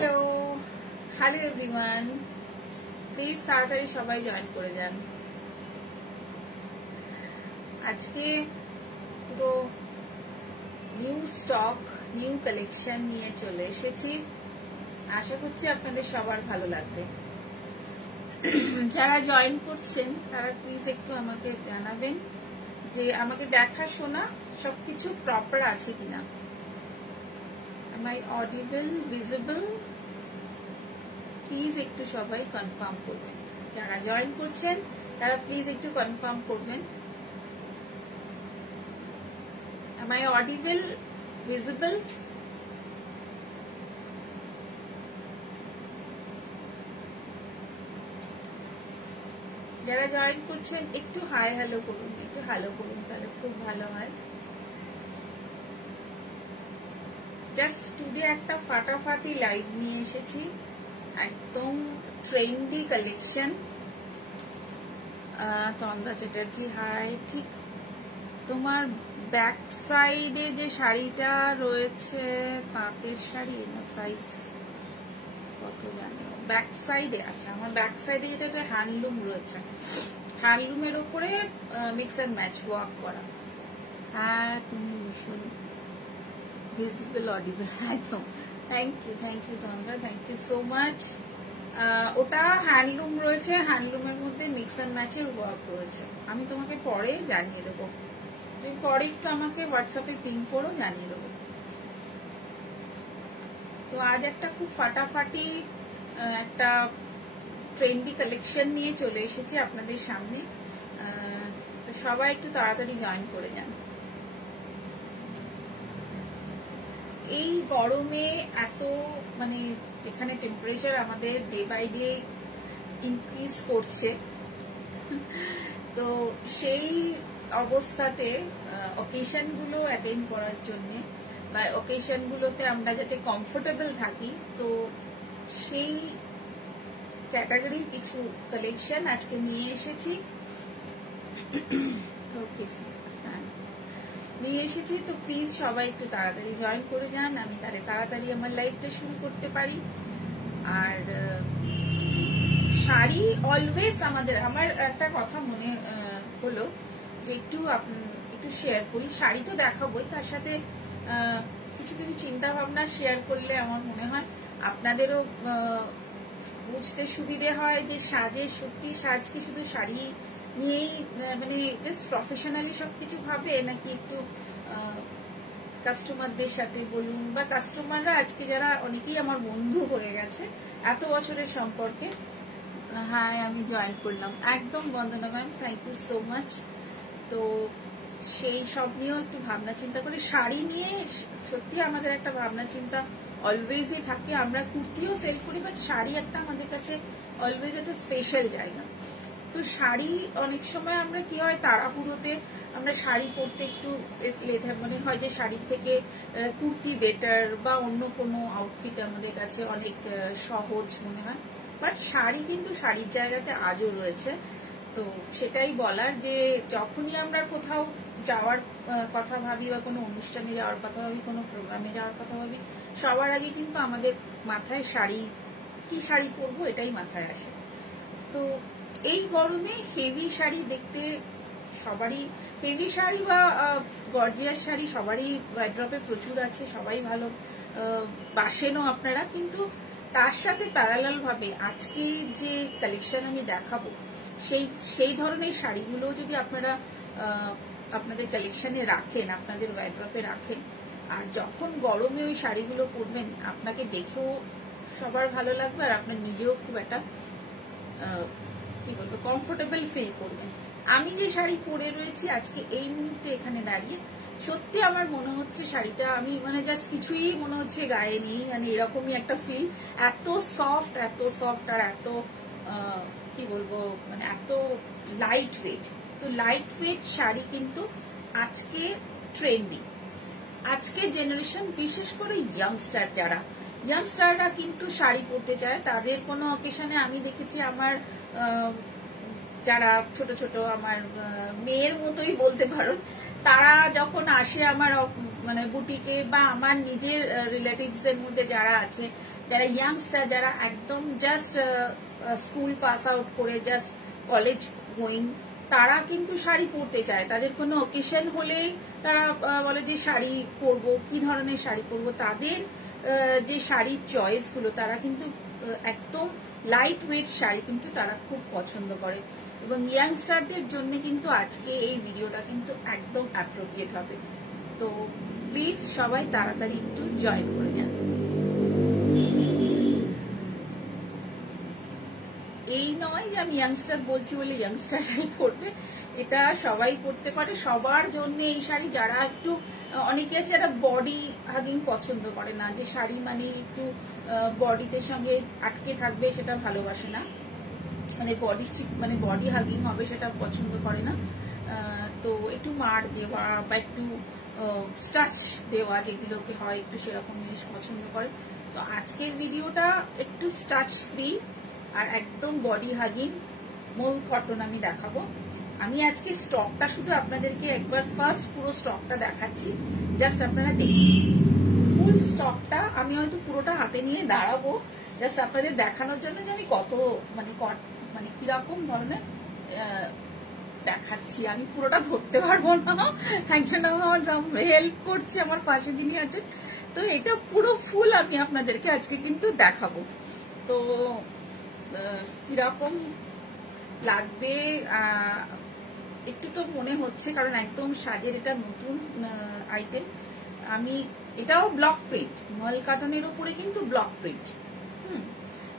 Hello hello everyone, please তাড়াতাড়ি সবাই join করে যান। আজকে পুরো নিউ স্টক নিউ কালেকশন নিয়ে চলে এসেছি। আশা করছি আপনাদের সবার ভালো লাগবে। যারা জয়েন করছেন তারা প্লিজ একটু আমাকে জানাবেন যে আমাকে দেখাশোনা সবকিছু প্রপার আছে কিনা। Am I audible, visible? Please একটু সবাই কনফার্ম করবেন। যারা জয়েন করছেন তারা প্লিজ একটু কনফার্ম করবেন। Am I audible, visible? যারা জয়েন করছেন একটু হাই হ্যালো করুন, একটু হ্যালো করুন, তাহলে খুব ভালো হয়। জাস্ট টুডে একটা ফাটাফাটি লাইভ নিয়ে এসেছি, একদম ট্রেন্ডি কালেকশন। তন্দ্রা চ্যাটার্জি হাই। ঠিক তোমার ব্যাক সাইডে যে শাড়িটা রয়েছে তাঁতের শাড়ি না প্রাইস কত জানো? ব্যাক সাইডে, আচ্ছা আমার ব্যাক সাইডে যেটা হ্যান্ডলুম রয়েছে, হ্যান্ডলুমের ওপরে মিক্স অ্যান্ড ম্যাচ ওয়ার্ক করা। হ্যাঁ তুমি ভীষণ ভিজিবল অডিবল, একদম। Thank you Tandra, thank you so much. ওটা হ্যান্ডলুম রয়েছে, হ্যান্ডলুমের মধ্যে মিক্স অ্যান্ড ম্যাচের ওয়ার্ক রয়েছে। আমি তোমাকে পরে জানিয়ে দেবো, তুমি পরে একটু আমাকে হোয়াটসঅ্যাপে পিং করো, জানিয়ে দেবো। তো আজ একটা খুব ফাটাফাটি একটা ট্রেন্ডি কালেকশন নিয়ে চলে এসেছি আপনাদের সামনে। তো সবাই একটু তাড়াতাড়ি জয়েন করে যান। এই গরমে এত মানে যেখানে টেম্পারেচার আমাদের ডে বাই ডে ইনক্রিজ করছে, তো সেই অবস্থাতে অকেশন গুলো অ্যাটেন্ড করার জন্য বা অকেশন গুলোতে আমরা যাতে কমফোর্টেবল থাকি, তো সেই ক্যাটাগরির কিছু কালেকশন আজকে নিয়ে এসেছি। ওকে নিয়ে এসেছি, তো প্লিজ সবাই একটু তাড়াতাড়ি জয়েন করে যান, আমি তাড়াতাড়ি আমার লাইফটা শুরু করতে পারি। আর শাড়ি অলওয়েজ আমার একটা কথা মনে হলো যে একটু শেয়ার করি। শাড়ি তো দেখাবোই, তার সাথে কিছু কিছু চিন্তা ভাবনা শেয়ার করলে আমার মনে হয় আপনাদেরও বুঝতে সুবিধে হয় যে সত্যি সাজ কি শুধু শাড়ি নিয়েই মানে জাস্ট প্রফেশনালি সবকিছু ভাবে, নাকি একটু কাস্টমারদের সাথে বলুন, বা কাস্টমাররা আজকে যারা অনেকেই আমার বন্ধু হয়ে গেছে এত বছরের সম্পর্কে। হ্যাঁ আমি জয়েন করলাম, একদম Bandana ma'am, thank you so much. তো সেই সব নিয়েও একটু ভাবনা চিন্তা করি। শাড়ি নিয়ে সত্যি আমাদের একটা ভাবনা চিন্তা অলওয়েজই থাকে। আমরা কুর্তিও সেল করি, বাট শাড়ি একটা আমাদের কাছে অলওয়েজ একটা স্পেশাল জায়গা। তো শাড়ি অনেক সময় আমরা কি হয় তাড়াহুড়োতে আমরা শাড়ি পরতে একটু মনে হয় যে শাড়ির থেকে কুর্তি বেটার বা অন্য কোনো আউটফিট আমাদের কাছে অনেক সহজ মনে হয়। বাট শাড়ি কিন্তু শাড়ির জায়গাতে আজও রয়েছে। তো সেটাই বলার যে যখনই আমরা কোথাও যাওয়ার কথা ভাবি বা কোনো অনুষ্ঠানে যাওয়ার কথা ভাবি, কোনো প্রোগ্রামে যাওয়ার কথা ভাবি, সবার আগে কিন্তু আমাদের মাথায় কি শাড়ি পরবো এটাই মাথায় আসে। তো এই গরমে হেভি শাড়ি দেখতে সবারই, হেভি শাড়ি বা গর্জিয়াস শাড়ি সবারই ওয়ার্ড্রপে প্রচুর আছে, সবাই ভালো বাসেনও আপনারা। কিন্তু তার সাথে প্যারালাল ভাবে আজকে যে কালেকশন আমি দেখাবো সেই ধরনের শাড়িগুলো যদি আপনারা আপনাদের কালেকশনে রাখেন, আপনাদের ওয়ার্ড্রপে রাখেন, আর যখন গরমে ওই শাড়িগুলো পরবেন আপনাকে দেখেও সবার ভালো লাগবে, আর আপনার নিজেও খুব একটা কি বলবো কমফোর্টেবল ফিল করবেন। আমি যে শাড়ি পরে রয়েছি আজকে এই মুহূর্তে এখানে দাঁড়িয়ে, সত্যি আমার মনে হচ্ছে শাড়িটা আমি মানে জাস্ট কিছুই মনে হচ্ছে গায়ে নেই, মানে এরকমই একটা ফিল। এত সফট আর এত কি বলবো মানে এত লাইট ওয়েট। তো লাইট ওয়েট শাড়ি কিন্তু আজকে ট্রেন্ডি। আজকে জেনারেশন বিশেষ করে ইয়াংস্টাররা কিন্তু শাড়ি পরতে চায়। তাদের কোনো অকেশনে আমি দেখেছি আমার যারা ছোট ছোট আমার মেয়ের মতোই বলতে পারো, তারা যখন আসে আমার মানে বুটিকে বা আমার নিজের রিলেটিভস এর মধ্যে যারা আছে, যারা ইয়াংস্টার, যারা একদম জাস্ট স্কুল পাস আউট করে জাস্ট কলেজ গোয়িং, তারা কিন্তু শাড়ি পরতে চায়। তাদের কোনো অকেশন হলেই তারা বলে যে শাড়ি পরবো, কি ধরনের শাড়ি পরবো। তাদের যে শাড়ির চয়েস গুলো, তারা কিন্তু একদম লাইট ওয়েট শাড়ি কিন্তু তারা খুব পছন্দ করে। এবং ইয়াংস্টারদের জন্য কিন্তু আজকে এই ভিডিওটা কিন্তু একদম অ্যাপ্রোপ্রিয়েট হবে। তো প্লিজ সবাই তাড়াতাড়ি একটু জয়েন করে যান। এই নয় যে আমি ইয়াংস্টার বলছি বলে ইয়াংস্টাররাই পরবে, এটা সবাই পরতে পারে, সবার জন্য এই শাড়ি। যারা একটু, অনেকে আছে যারা বডি হাগিং পছন্দ করে না, যে শাড়ি মানে একটু বডিতে সঙ্গে আটকে থাকবে, সেটা ভালোবাসে না, মানে বডি হাগিং হবে সেটা পছন্দ করে না। তো একটু মার দেওয়া বা একটু স্টাচ দেওয়া যেগুলোকে হয়, একটু সেরকম জিনিস পছন্দ করে। তো আজকের ভিডিওটা একটু স্টাচ ফ্রি আর একদম বডি হাগিং মূল কটন আমি দেখাবো। আমি আজকে স্টকটা শুধু আপনাদেরকে একবার ফার্স্ট পুরো স্টকটা দেখাচ্ছি, জাস্ট আপনারা দেখুন ফুল স্টকটা। আমি হয়তো পুরোটা হাতে নিয়ে দাঁড়াবো জাস্ট আপনাদের দেখানোর জন্য যে আমি কত মানে কিরকম ধরনের দেখাচ্ছি। আমি পুরোটা ধরতে পারবো না, একজন আমার হেল্প করছে আমার পাশে যিনি আছেন। তো এটা পুরো ফুল আমি আপনাদেরকে আজকে কিন্তু দেখাবো। তো কিরকম লাগবে একটু তো মনে হচ্ছে, কারণ একদম সাজের এটা নতুন আইটেম। আমি এটাও ব্লক প্রিন্ট, মল কাটনের উপরে কিন্তু ব্লক প্রিন্ট।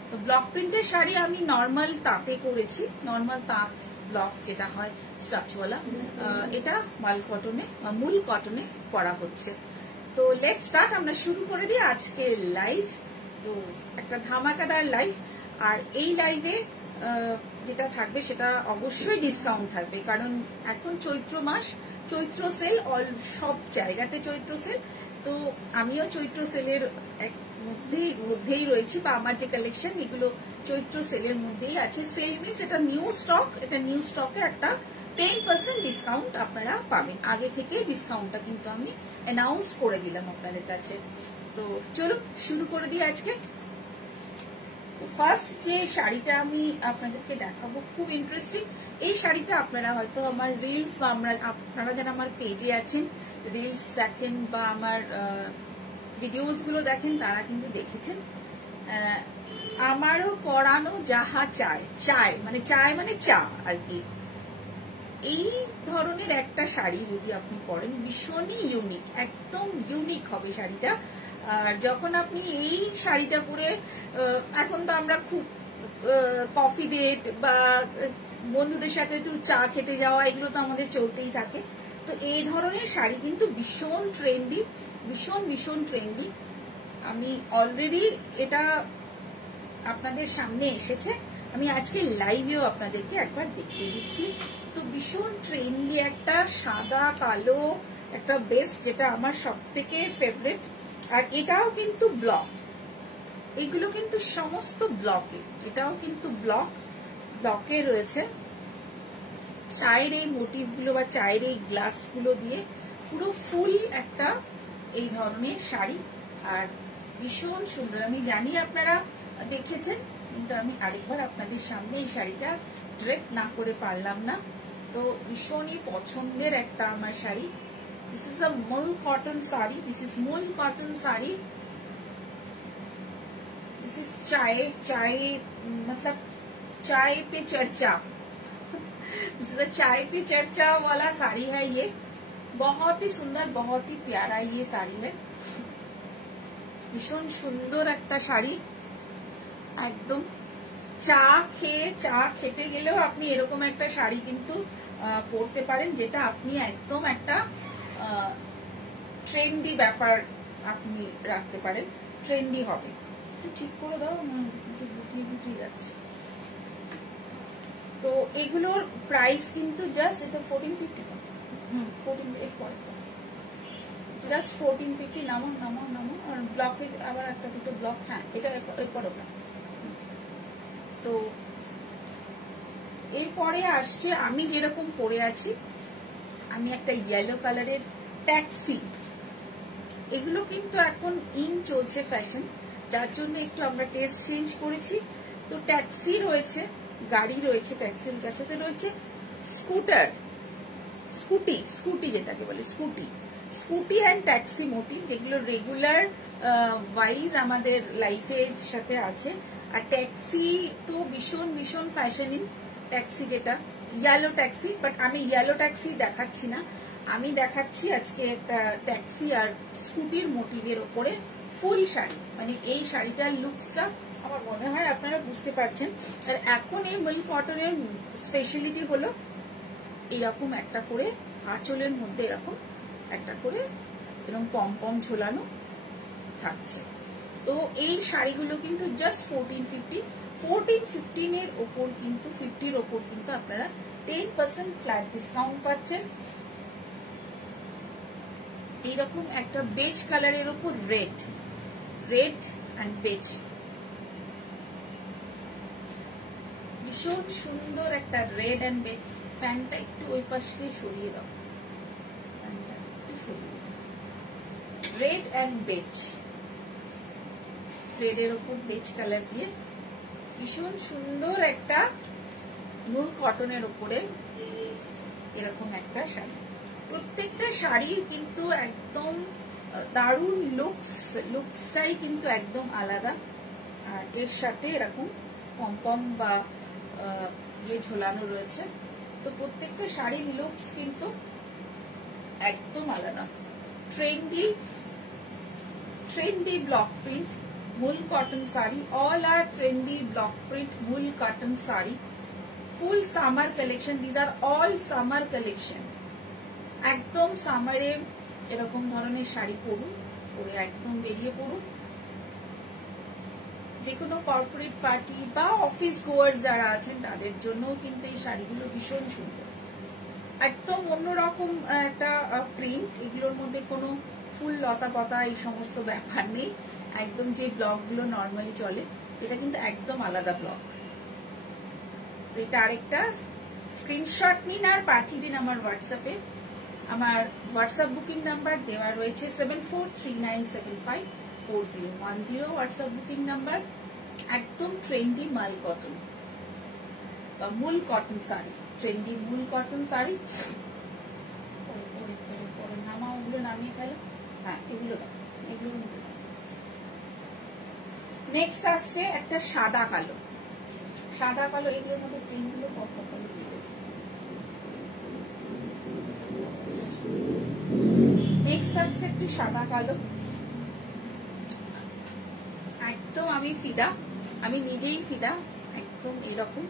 তো ব্লক প্রিন্টের শাড়ি আমি নর্মাল তাঁতে করেছি, নর্মাল তাঁত ব্লক যেটা হয় স্টাচওয়ালা। এটা মাল কটনে বা মূল কটনে করা হচ্ছে। তো লেটস স্টার্ট, আমরা শুরু করে দিই আজকে লাইভ। তো একটা ধামাকাদার লাইভ। আর এই লাইভে যেটা থাকবে সেটা অবশ্যই ডিসকাউন্ট থাকবে, কারণ এখন চৈত্র মাস, চৈত্র সেল, সব জায়গাতে চৈত্র সেল। তো আমিও চৈত্র সেলের মধ্যেই রয়েছি, বা আমার যে কালেকশন এগুলো চৈত্র সেলের মধ্যেই আছে। সেল মিনস এটা নিউ স্টক, এটা নিউ স্টকে একটা 10% ডিসকাউন্ট আপনারা পাবেন। আগে থেকে ডিসকাউন্টটা কিন্তু আমি অ্যানাউন্স করে দিলাম আপনাদের কাছে। তো চলুন শুরু করে দিই আজকে। ফার্স্ট যে শাড়িটা আমি আপনাদেরকে দেখাবো খুব ইন্টারেস্টিং। এই শাড়িটা আপনারা হয়তো আমার রিলস বা আপনারা যারা আমার পেজে আছেন, রিলস দেখেন বা আমার ভিডিওস গুলো দেখেন, তারা কিন্তু দেখেছেন। আমারও পরানো যাহা চায় মানে চা আর কি, এই ধরনের একটা শাড়ি যদি আপনি পরেন ভীষণই ইউনিক, একদম ইউনিক হবে শাড়িটা। আর যখন আপনি এই শাড়িটা পরে, এখন তো আমরা খুব কফি ডেট বা বন্ধুদের সাথে একটু চা খেতে যাওয়া, এগুলো তো আমাদের চলতেই থাকে। তো এই ধরনের শাড়ি কিন্তু ভীষণ ট্রেন্ডি, ভীষণ ট্রেন্ডি। আমি অলরেডি এটা আপনাদের সামনে এসেছে, আমি আজকে লাইভেও আপনাদেরকে একবার দেখিয়ে দিচ্ছি। তো ভীষণ ট্রেন্ডি একটা সাদা কালো একটা বেস, যেটা আমার সব থেকে ফেভারিট। আর এটাও কিন্তু ব্লক, এগুলো কিন্তু সমস্ত ব্লকে, এটাও কিন্তু ব্লকে রয়েছে। চায়ের এই মোটিভ গুলো বা চায়ের এই গ্লাস গুলো দিয়ে পুরো ফুল একটা এই ধরনের শাড়ি, আর ভীষণ সুন্দর। আমি জানি আপনারা দেখেছেন, কিন্তু আমি আরেকবার আপনাদের সামনে এই শাড়িটা ড্রেপ না করে পারলাম না। তো ভীষণই পছন্দের একটা আমার sari. This is a mull cotton sari. This is mull cotton sari. This is चाय मतलब चाय पे चर्चा। This is a चाय पे चर्चा वाला साड़ी है ये। बहुत ही सुंदर, बहुत ही प्यारा ये साड़ी है। भीषण सुंदर একটা শাড়ি, একদম চা খেতে গেলেও আপনি এরকম একটা শাড়ি কিন্তু পরতে পারেন, যেটা আপনি একদম একটা ট্রেন্ডি ব্যাপার আপনি রাখতে পারেন, ট্রেন্ডি হবে। ঠিক করে দাও, গুটিয়ে যাচ্ছে। তো এগুলোর প্রাইস কিন্তু জাস্ট এটা 1450, জাস্ট 1450। নামো। আর ব্লকের আবার একটা দুটো ব্লক, হ্যাঁ এটা এরপর ওটা। তো এরপরে আসছে আমি যেরকম পরে আছি, আমি একটা ইয়েলো কালারের ট্যাক্সি এগুলো কিন্তু এখন ইন চলছে ফ্যাশন, যার জন্য একটু আমরা টেস্ট চেঞ্জ করেছি। তো ট্যাক্সি রয়েছে, গাড়ি রয়েছে, ট্যাক্সির যার সাথে রয়েছে স্কুটার, স্কুটি যেটাকে বলে স্কুটি অ্যান্ড ট্যাক্সি মোটিভ, যেগুলো রেগুলার ওয়াইজ আমাদের লাইফের সাথে আছে। আর ট্যাক্সি তো ভীষণ ভীষণ ফ্যাশনিং ট্যাক্সি, যেটা ইয়েলো ট্যাক্সি, বাট আমি ইয়েলো ট্যাক্সি দেখাচ্ছি না, আমি দেখাচ্ছি আজকে একটা ট্যাক্সি আর স্কুটির মোটিভের ওপরে ফুল শাড়ি। মানে এই শাড়িটার লুকসটা আমার মনে হয় আপনারা বুঝতে পারছেন। আর এখন এই মিল্ক কটনের স্পেশালিটি হলো এরকম একটা করে আঁচলের মধ্যে এরকম একটা করে এরকম পম ঝোলানো থাকছে। তো এই শাড়িগুলো কিন্তু জাস্ট 1450 এর ওপর কিন্তু 50-র ওপর কিন্তু আপনারা 10% ফ্ল্যাট ডিসকাউন্ট পাচ্ছেন। এইরকম একটা বেজ কালারের ওপর রেড অ্যান্ড বেজ, ভীষণ সুন্দর একটা রেড অ্যান্ড বেজ। প্যান্টটা একটু ওই পাশ দিয়ে সরিয়ে দাও, প্যান্টটা একটু সরিয়ে দাও। রেড অ্যান্ড বেজ, রেডের ওপর বেজ কালার দিয়ে ভীষণ সুন্দর একটা মূল কটনের ওপরে এরকম একটা শাড়ি। প্রত্যেকটা শাড়ির কিন্তু একদম দারুণ লুকসটাই কিন্তু একদম আলাদা। আর এর সাথে এরকম পম বা ইয়ে ঝোলানো রয়েছে। তো প্রত্যেকটা শাড়ির লুকস কিন্তু একদম আলাদা। Trendy block print mul cotton sari, all are trendy block print mul cotton sari, full summer collection. This are all summer collection. একদম সামারে এরকম ধরনের শাড়ি পরুন, পরে একদম বেরিয়ে পড়ুন। যে কোনো কর্পোরেট পার্টি বা অফিস গোয়ার যারা আছেন তাদের জন্য কিন্তু এই শাড়িগুলো ভীষণ সুন্দর। একদম অন্যরকম একটা প্রিন্ট, এগুলোর মধ্যে কোনো ফুল লতা পাতা এই সমস্ত ব্যাপার নেই। একদম যে ব্লকগুলো নর্মালি চলে, এটা কিন্তু একদম আলাদা ব্লক। এটা আরেকটা স্ক্রিনশট নিন আর পাঠিয়ে দিন আমার হোয়াটসঅ্যাপে। আমার হোয়াটসঅ্যাপ বুকিং নাম্বার দেওয়া রয়েছে 7439754010 হোয়াটসঅ্যাপ বুকিং নাম্বার। একদম ট্রেন্ডি মাল কটন বা মূল কটন শাড়ি, ট্রেন্ডি মূল কটন শাড়ি। নামা ওগুলো নামিয়ে ফেলো, হ্যাঁ এগুলো দাও, এগুলো। নেক্সট আসছে একটা সাদা কালো, এগুলোর মধ্যে প্রিন্টগুলো কত কত। নেক্সট আসছে একটু সাদা কালো, একদম আমি ফিদা, আমি নিজেই ফিদা। একদম এরকম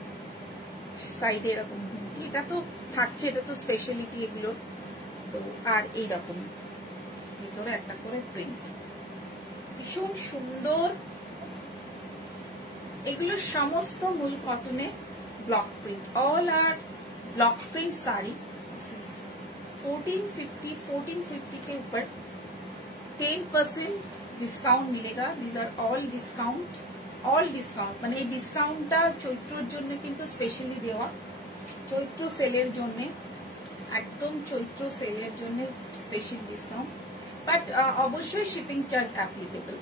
সাইডে এরকম, এটা তো থাকছে, এটা তো স্পেশালিটি এগুলো। তো আর এইরকম ভিতরে একটা করে প্রিন্ট, ভীষণ সুন্দর। এগুলো সমস্ত মূল কটনে ব্লক প্রিন্ট, অল আর ब्लॉक प्रिंट साड़ी 1450 के ऊपर 10% डिस्काउंट मिलेगा। दीज आर ऑल डिस्काउंट মানে এই ডিসকাউন্টটা চৈত্রের জন্য কিন্তু স্পেশালি দেওয়া, চৈত্র সেলের জন্য, একদম চৈত্র সেলের জন্য স্পেশাল ডিসকাউন্ট। বাট অবশ্যই শিপিং চার্জ অ্যাপ্লিকেবল।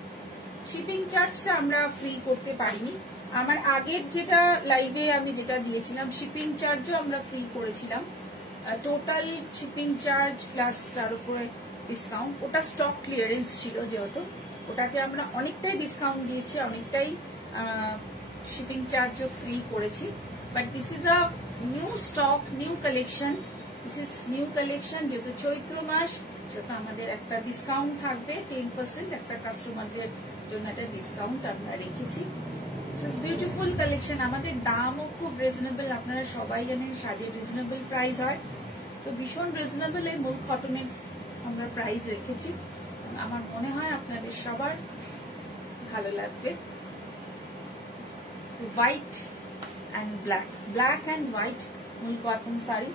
শিপিং চার্জটা আমরা ফ্রি করতে পারিনি। আমার আগের যেটা লাইভে আমি যেটা দিয়েছিলাম শিপিং চার্জও আমরা ফ্রি করেছিলাম, টোটাল শিপিং চার্জ প্লাস তার উপরে ডিসকাউন্ট। ওটা স্টক ক্লিয়ারেন্স ছিল, যেহেতু ওটাকে আমরা অনেকটাই ডিসকাউন্ট দিয়েছি, অনেকটাই শিপিং চার্জও ফ্রি করেছি। But this is a new stock, new collection, যেহেতু চৈত্র মাস, সেহেতু আমাদের একটা ডিসকাউন্ট থাকবে 10%, একটা কাস্টমারদের জন্য একটা ডিসকাউন্ট আমরা রেখেছি। বিউটিফুল কালেকশন, আমাদের দামও খুব রিজনেবল। আপনারা সবাই জানেন শাড়ির রিজনেবল প্রাইস হয়, তো ভীষণ রিজনেবল এই মূল কটনের আমরা প্রাইস রেখেছি। আমার মনে হয় আপনাদের সবার ভালো লাগবে। White and black and white মূল কটন শাড়ি।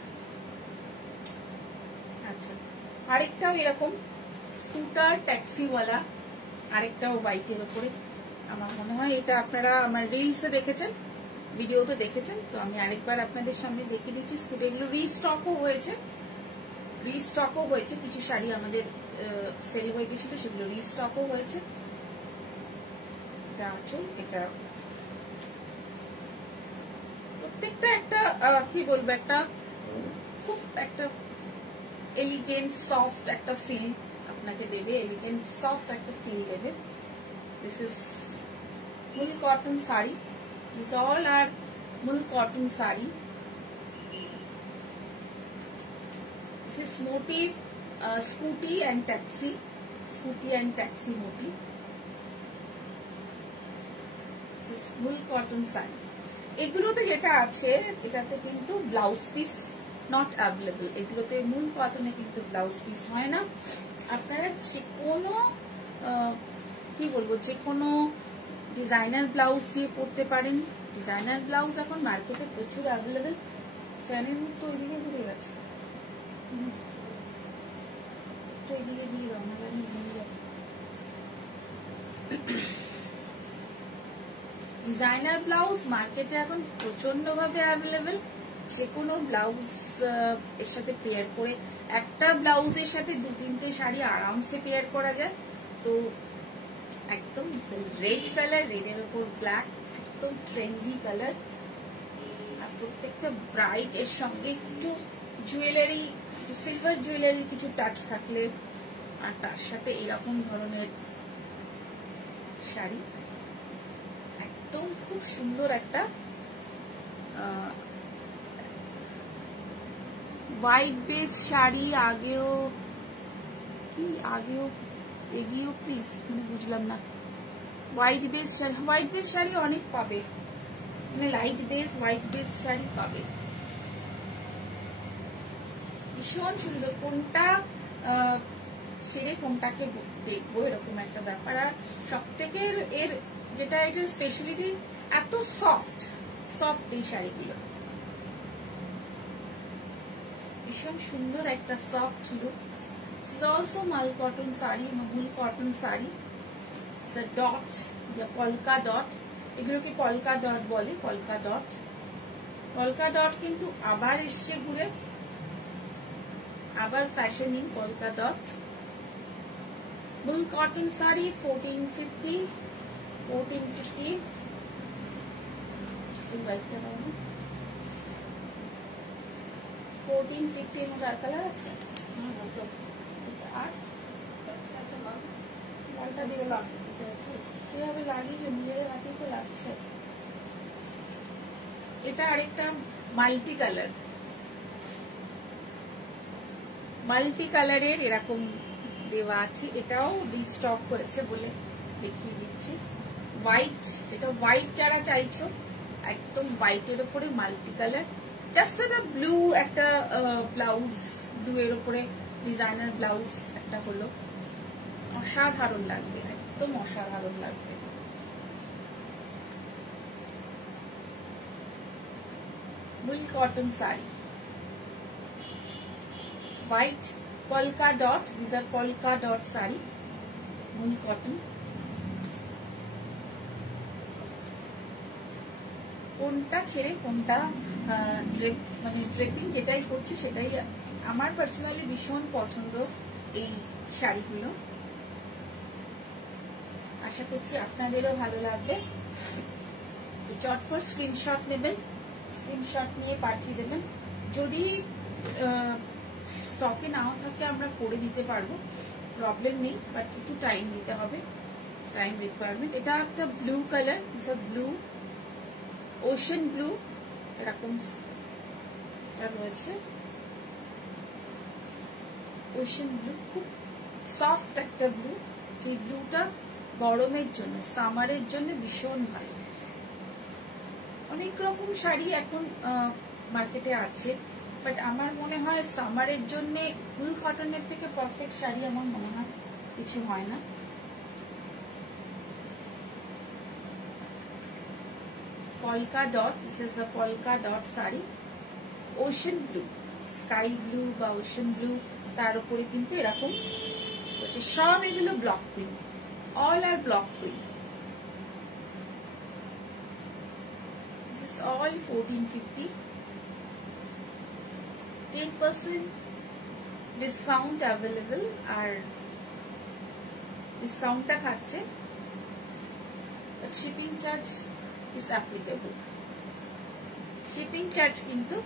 আচ্ছা, আরেকটাও এরকম স্কুটার ট্যাক্সিওয়ালা, আরেকটাও হোয়াইটের উপরে। আমার মনে হয় এটা আপনারা আমার রিলসে দেখেছেন, ভিডিওতে দেখেছেন, তো আমি আরেকবার আপনাদের সামনে দেখিয়ে দিচ্ছি। স্কুটার এগুলো রিস্টকও হয়েছে, রিস্টকও হয়েছে, কিছু শাড়ি আমাদের সেল হয়ে গেছিল, সেগুলো রিস্টকও হয়েছে। এটা আঁচল, এটা প্রত্যেকটা একটা কি বলবো, একটা খুব একটা এলিগেন্ট সফট একটা ফিল আপনাকে দেবে, এলিগেন্ট সফট একটা ফিল দেবে। This is full cotton sari, this all are full cotton sari. This is motive scooty and taxi, scooty and taxi motive. This is full cotton sari. এগুলোতে যেটা আছে, এটাতে কিন্তু ব্লাউজ পিস নট অ্যাভেলেবল। এগুলোতে মূল কটনে কিন্তু ব্লাউজ পিস হয় না। আপনারা যে কোনো কি বলবো, যে কোনো ডিজাইনার ব্লাউজ দিয়ে পরতে পারেন। ডিজাইনার ব্লাউজ এখন মার্কেটে প্রচুর অ্যাভেলেবল। ফ্যানের মুখ তো ওইদিকে ঘুরে গেছে, তো এদিকে দিয়ে দাও না, ডিজাইনার ব্লাউজ মার্কেটে এখন প্রচন্ড ভাবে অ্যাভেলেবেল। যে কোনো ব্লাউজ এর সাথে পেয়ার করে, একটা ব্লাউজের সাথে 2-3টে শাড়ি আরামসে পেয়ার করা যায়। তো একদম রেড কালার, রেডের উপর ব্ল্যাক, একদম ট্রেন্ডি কালার। আর প্রত্যেকটা ব্রাইট এর সঙ্গে একটু জুয়েলারি, সিলভার জুয়েলারি কিছু টাচ থাকলে, আর তার সাথে এরকম ধরনের শাড়ি, একদম খুব সুন্দর একটা হোয়াইট বেস শাড়ি। আগেও এগিয়েও প্লিজ, মানে বুঝলাম না। হোয়াইট বেস শাড়ি অনেক পাবে, মানে light base white base sari পাবে, ভীষণ সুন্দর। কোনটা ছেড়ে কোনটাকে দেখবো, এরকম একটা ব্যাপার। আর সব থেকে এর যেটা, এটার স্পেশালিটি, এত সফট এই শাড়িগুলো, ভীষণ সুন্দর একটা সফট লুক। অলসো মাল কটন শাড়ি, মহুল কটন শাড়ি। ডট, পলকা ডট, এগুলোকে পলকা ডট বলে। পলকা ডট কিন্তু আবার এসছে ঘুরে, আবার ফ্যাশনিং পলকা ডট। ফুল কটন শাড়ি 1450, 1450। 1450 এর মধ্যে আর কালার আছে? আর লালটা দিয়ে সেভাবে লাগিয়েছে, নিজের হাতেই তো লাগছে। এটা আরেকটা মাল্টি কালারের এরকম দেওয়া আছে। এটাও রিস্টক হয়েছে বলে দেখিয়ে দিচ্ছি। হোয়াইট, যেটা হোয়াইট যারা চাইছো, একদম হোয়াইটের উপরে মাল্টি কালার, জাস্ট একটা ব্লু একটা ব্লাউজ, ব্লু এর উপরে ডিজাইনার ব্লাউজ একটা হলো, অসাধারণ লাগবে, একদম অসাধারণ লাগবে। ফুল cotton sari, white polka dot, these are polka dot sari, full cotton. কোনটা ছেড়ে কোনটা মানে ড্রেপিং যেটাই করছে সেটাই আমার পার্সোনালি ভীষণ পছন্দ এই শাড়িগুলো। আশা করছি আপনাদেরও ভালো লাগবে। চটপট স্ক্রিনশট নেবেন, স্ক্রিনশট নিয়ে পাঠিয়ে দেবেন। যদি স্টকে নাও থাকে আমরা করে দিতে পারবো, প্রবলেম নেই, বাট একটু টাইম দিতে হবে, টাইম রিকোয়ারমেন্ট। এটা একটা blue colour, this are blue, ocean blue এরকম রয়েছে। ওশান ব্লু খুব সফট একটা ব্লু, যে ব্লুটা গরমের জন্য, সামারের জন্য ভীষণ ভালো। অনেক রকম শাড়ি এখন মার্কেটে আছে, বাট আমার মনে হয় সামারের জন্য ফুল কটনের থেকে পারফেক্ট শাড়ি আমার মনে হয় কিছু হয় না। polka dot, this is a polka dot sari, ocean blue, sky blue বা ওশান ব্লু, তার উপরে কিন্তু এরকম হচ্ছে। সব এগুলো block print, all are block print. This is all 1450, 10% discount available, আর ডিসকাউন্টটা থাকছে, but shipping charge is applicable, shipping charge কিন্তু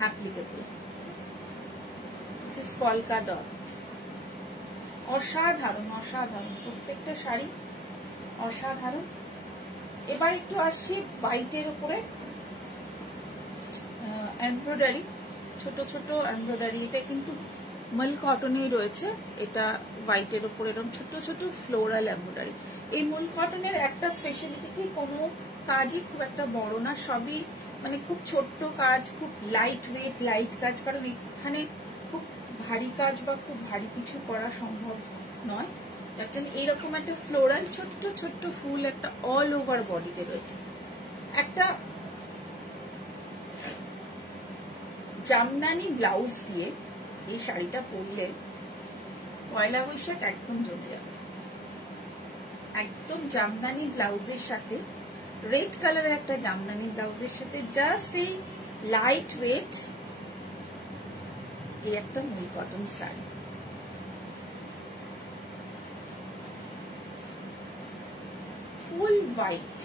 applicable. This is polka dot. অসাধারণ অসাধারণ, প্রত্যেকটা শাড়ি অসাধারণ। এবার একটু আসছি হোয়াইটের উপরে এমব্রয়ডারি, ছোট ছোট এমব্রয়ডারি। এটা কিন্তু মাল কটনে রয়েছে, এটা হোয়াইটের উপরে এরকম ছোট ছোট ফ্লোরাল এমব্রয়ডারি। এই মূল কটনের একটা স্পেশালিটি কি, কোনো কাজই খুব একটা বড় না, সবই মানে খুব ছোট্ট কাজ, খুব লাইট ওয়েট, লাইট কাজ। কারণ এখানে খুব ভারী কাজ বা খুব ভারী কিছু করা সম্ভব নয়, যার জন্য এইরকম একটা ফ্লোরাল ছোট্ট ছোট্ট ফুল একটা অল ওভার বডিতে রয়েছে। একটা জামদানি ব্লাউজ দিয়ে এই শাড়িটা পরলে পয়লা বৈশাখ একদম জমে যাবে। একদম জামদানি ব্লাউজের সাথে, রেড কালারের একটা জামদানি ব্লাউজের সাথে জাস্ট এই লাইট ওয়েট এই একটা মূল কটন শাড়ি, ফুল হোয়াইট,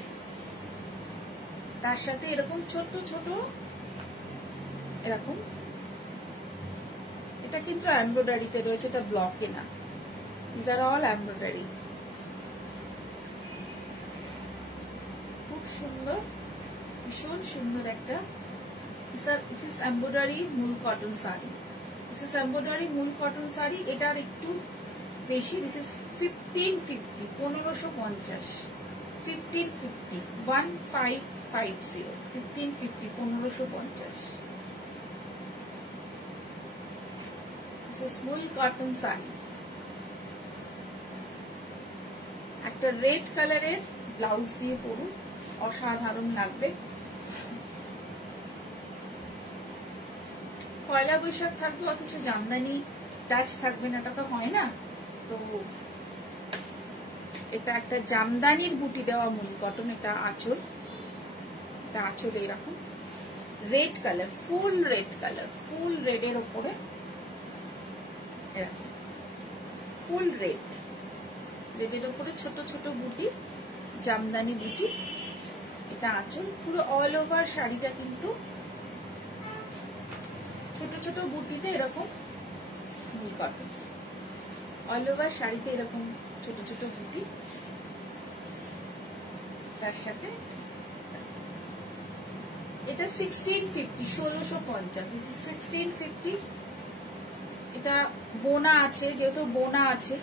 তার সাথে এরকম ছোট ছোট এরকম, এটা কিন্তু এমব্রয়ডারিতে রয়েছে, এটা ব্লকে না, দিস আর অল এমব্রয়ডারি। খুব সুন্দর, ভীষণ সুন্দর একটা এমব্রয়ডারি মূল cotton sari. This is embroidery মূল কটন শাড়ি, এটার একটু বেশি। This is 1550, 1550, 1550, 1550, 1550, 1550। মূল কটন শাড়ি, একটা রেড কালারের ব্লাউজ দিয়ে পরুন, অসাধারণ লাগবে। পয়লা বৈশাখ থাকবে অথচ জামদানি টাচ থাকবে না, এটা তো হয় না। তো এটা একটা জামদানির বুটি দেওয়া মূল কটন, এটা আঁচল, এটা আঁচল এরকম red colour, full red colour, full রেডের ওপরে এরকম ফুল রেড, রেডের ওপরে ছোট ছোট বুটি, জামদানি বুটি, এটা আঁচল। পুরো অল ওভার শাড়িটা কিন্তু ছোট ছোট বুটিতে এরকম মূল কটন, অল ওভার শাড়িতে এরকম ছোট ছোট বুটি, তার সাথে এটা 1650, 1650, 1650। এটা বোনা আছে, যেহেতু বোনা আছে,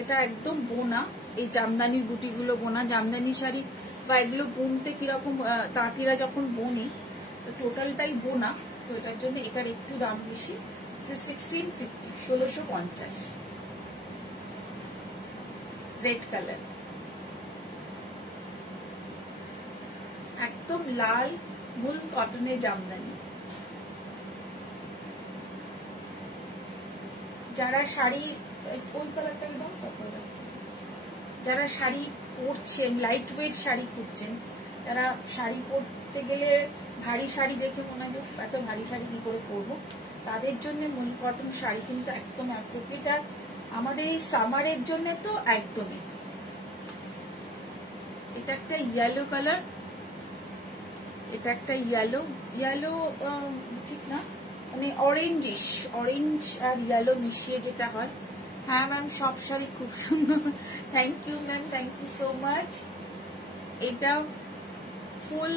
এটা একদম বোনা, এই জামদানির বুটিগুলো বোনা। জামদানি শাড়ি বা এগুলো বুনতে কিরকম, তাঁতিরা যখন বোনে টোটালটাই বোনা, তো এটার জন্য এটার একটু দাম বেশি। 1650, 1650, রেড কালার, একদম লাল মূল কটনের জামদানি। যারা শাড়ি, কোন কালারটা একদম, যারা শাড়ি পরছেন, লাইট ওয়েট শাড়ি খুঁজছেন, যারা শাড়ি পরতে গেলে ভারী শাড়ি দেখে মনে হয় যে এত ভারী শাড়ি কি করে পরবো, তাদের জন্য মূল কটন শাড়ি কিন্তু একদম অ্যাপ্রোপ্রিয়েট। আর আমাদের এই সামারের জন্য তো একদমই। এটা একটা ইয়েলো কালার, এটা একটা ইয়েলো, ইয়েলো ঠিক না, মানে অরেঞ্জিশ, অরেঞ্জ আর ইয়েলো মিশিয়ে যেটা হয়। হ্যাঁ ম্যাম, সব শাড়ি খুব সুন্দর, thank you ma'am, thank you so much. এটা ফুল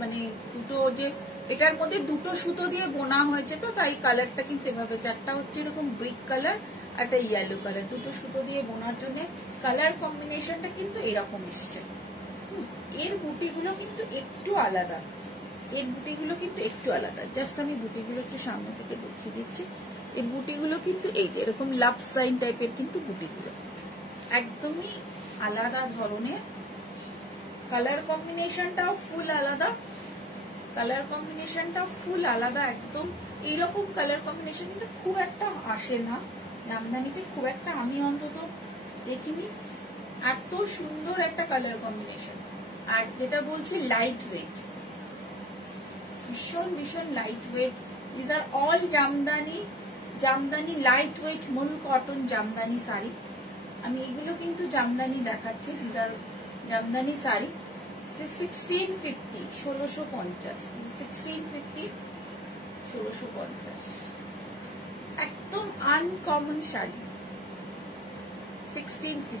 মানে দুটো, যে এটার মধ্যে দুটো সুতো দিয়ে বোনা হয়েছে, তো তাই কালারটা কিন্তু এভাবে, একটা হচ্ছে এরকম ব্রিক কালার, একটা ইয়েলো কালার, দুটো সুতো দিয়ে বোনার জন্য কালার কম্বিনেশনটা কিন্তু এরকম এসছে। এর বুটিগুলো কিন্তু একটু আলাদা, এর বুটিগুলো কিন্তু একটু আলাদা। জাস্ট আমি বুটিগুলো একটু সামনে থেকে দেখিয়ে দিচ্ছি। এই বুটিগুলো কিন্তু এই যে এরকম লাভ সাইন টাইপের কিন্তু বুটিগুলো একদমই আলাদা ধরনের। কালার কম্বিনেশনটাও ফুল আলাদা, কালার কম্বিনেশনটাও ফুল আলাদা একদম। এইরকম কালার কম্বিনেশন কিন্তু খুব একটা আসে না জামদানিতে, খুব একটা আমি অন্তত দেখিনি। এত সুন্দর একটা কালার কম্বিনেশন। আর যেটা বলছি লাইট ওয়েট, ভীষণ ভীষণ lightweight. This are all jamdani, jamdani lightweight mul cotton jamdani sari. আমি এগুলো কিন্তু জামদানি দেখাচ্ছি, জামদানি শাড়ি 1650, 1650, 1650, 1650, একদম আনকমন শাড়ি 1650।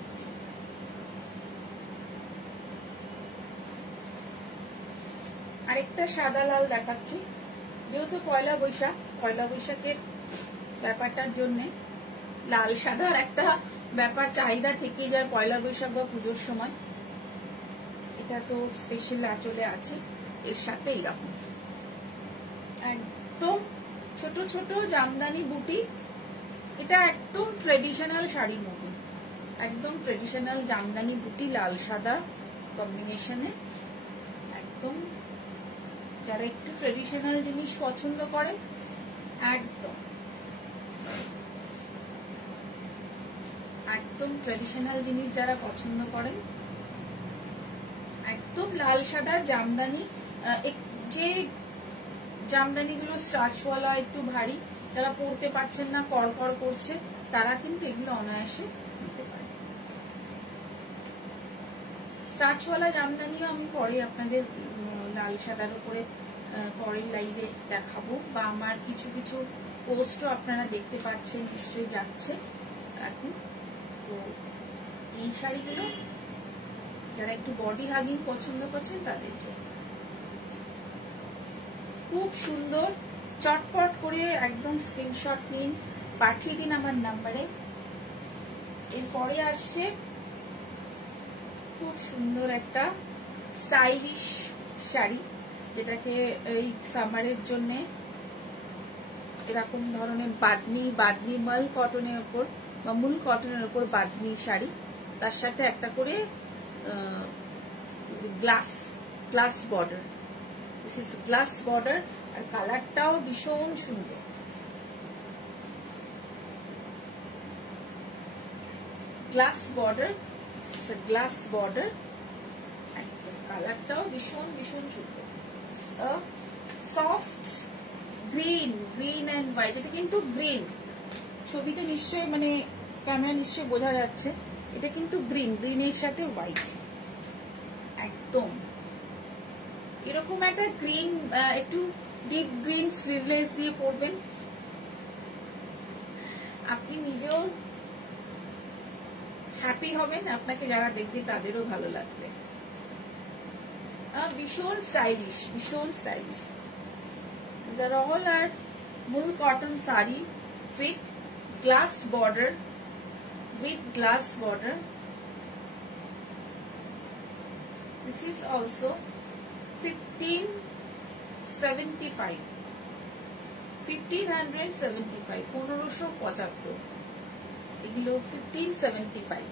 আরেকটা সাদা লাল দেখাচ্ছি, যেহেতু পয়লা বৈশাখের ব্যাপারটার জন্য লাল সাদার একটা ব্যাপার চাহিদা থেকে যায় পয়লা বৈশাখ বা পুজোর সময়। এটা তো স্পেশাল আঁচলে আছে, এর সাথে এরকম একদম ছোট ছোট জামদানি বুটি। এটা একদম ট্রেডিশনাল শাড়ির মতো, একদম ট্রেডিশনাল জামদানি বুটি লাল সাদা কম্বিনেশনে। একদম যারা একটু ট্রেডিশনাল জিনিস পছন্দ করেন, একদম একদম ট্রেডিশনাল জিনিস যারা পছন্দ করেন, একদম লাল সাদা জামদানি। যে জামদানিগুলো স্টার্চওয়ালা একটু ভারী, যারা পরতে পারছেন না, কড়কড় করছে, তারা কিন্তু এগুলো অনায়াসে নিতে পারে। স্টার্চওয়ালা জামদানিও আমি পরে আপনাদের লাল সাদার উপরে পরের লাইভে দেখাবো, বা আমার কিছু কিছু পোস্টও আপনারা দেখতে পাচ্ছেন, নিশ্চয়ই যাচ্ছে এখন। তো এই শাড়িগুলো যারা একটু বডি হাগিং পছন্দ করছেন তাদের জন্য খুব সুন্দর। চটপট করে একদম স্ক্রিনশট নিন, পাঠিয়ে দিন আমার নাম্বারে। এরপরে আসছে খুব সুন্দর একটা স্টাইলিশ শাড়ি, যেটাকে এই সামারের জন্য এরকম ধরনের বাদনি মাল কটনের উপর বা মূল কটনের উপর বাদনি শাড়ি, তার সাথে একটা করে glass border. This is glass border, আর কালারটাও ভীষণ সুন্দর। গ্লাস বর্ডার, গ্লাস বর্ডার, একদম কালারটাও ভীষণ ভীষণ সুন্দর। Soft green and white. এটা কিন্তু গ্রিন, ছবিতে নিশ্চয় মানে ক্যামেরা নিশ্চয় বোঝা যাচ্ছে, এটা কিন্তু গ্রিনের সাথে হোয়াইট। একদম এরকম একটা গ্রিন, একটু ডিপ গ্রিন স্লিভলেস দিয়ে পরবেন, আপনি নিজেও হ্যাপি হবেন, আপনাকে যারা দেখবে তাদেরও ভালো লাগবে। ভীষণ স্টাইলিশ, ভীষণ stylish. These are all our wool cotton sari with glass border, This is also 1575, 1575, 1575, এগুলো 1575,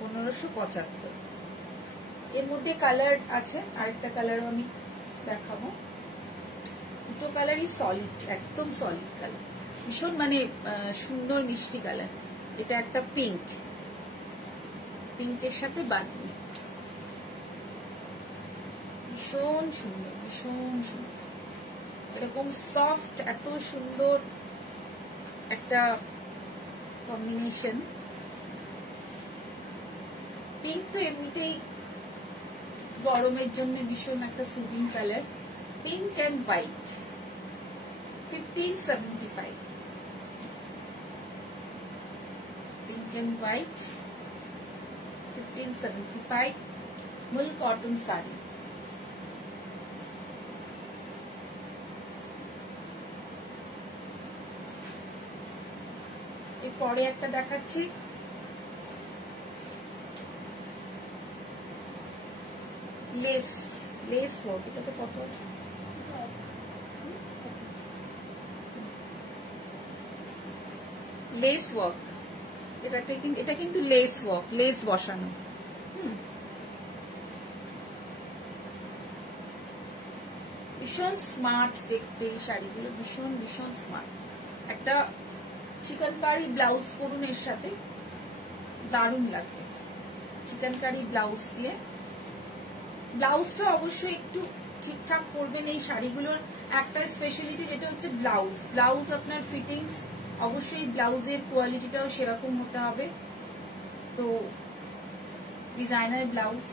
1575। এর মধ্যে কালার আছে, আরেকটা কালারও আমি দেখাবো। দুটো কালারই সলিড, একদম সলিড কালার, ভীষণ মানে সুন্দর মিষ্টি কালার। এটা একটা পিঙ্ক, পিঙ্কের সাথে বাদনি, ভীষণ সুন্দর, ভীষণ সুন্দর। এরকম সফট, এত সুন্দর একটা কম্বিনেশন। পিঙ্ক তো এমনিতেই গরমের জন্য ভীষণ একটা soothing colour. Pink and white, 1575, pink and white, 1575, মূল কটন শাড়ি। এরপরে একটা দেখাচ্ছি, লেস ওয়ার্ক। এটাতে কত আছে? লেস ওয়ার্ক, এটা কিন্তু লেস ওয়ার্ক, লেস বসানো। ভীষণ স্মার্ট দেখতে এই শাড়িগুলো, ভীষণ ভীষণ স্মার্ট। একটা চিকনকারি ব্লাউজ করুন এর সাথে, দারুণ লাগবে। চিকনকারি ব্লাউজ দিয়ে, ব্লাউজটা অবশ্যই একটু ঠিকঠাক করবেন। এই শাড়িগুলোর একটা স্পেশালিটি যেটা হচ্ছে ব্লাউজ। ব্লাউজ আপনার ফিটিংস অবশ্যই ব্লাউজের কোয়ালিটিটাও সেরকম হতে হবে। তো ডিজাইনার ব্লাউজ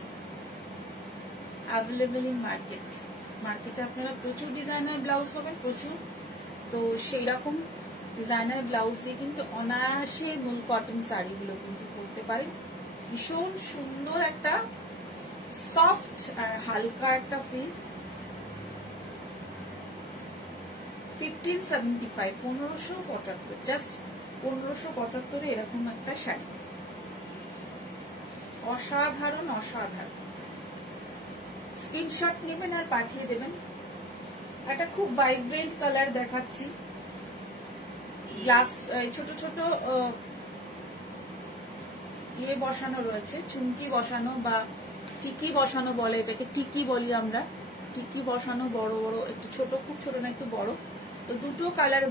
অ্যাভেলেবল ইন মার্কেটে আপনারা প্রচুর ডিজাইনার ব্লাউজ পাবেন, প্রচুর। তো সেই রকম ডিজাইনার ব্লাউজ দিয়ে কিন্তু অনায়াসে মূল কটন শাড়িগুলো কিন্তু করতে পারেন। ভীষণ সুন্দর একটা সফট আর হালকা একটা ফিল। 1575, 1575, জাস্ট 1575 এরকম একটা শাড়ি। অসাধারণ অসাধারণ। স্ক্রিনশট নেবেন আর পাঠিয়ে দেবেন। একটা খুব ভাইব্রেন্ট কালার দেখাচ্ছি। গ্লাস ছোট ছোট ইয়ে বসানো রয়েছে, চুমকি বসানো বা টিকি বসানো বলে, এটাকে টিকি বলি আমরা। টিকি বসানো, বড় বড়, একটু ছোট, খুব ছোট না একটু বড়। তো দুটো কালার,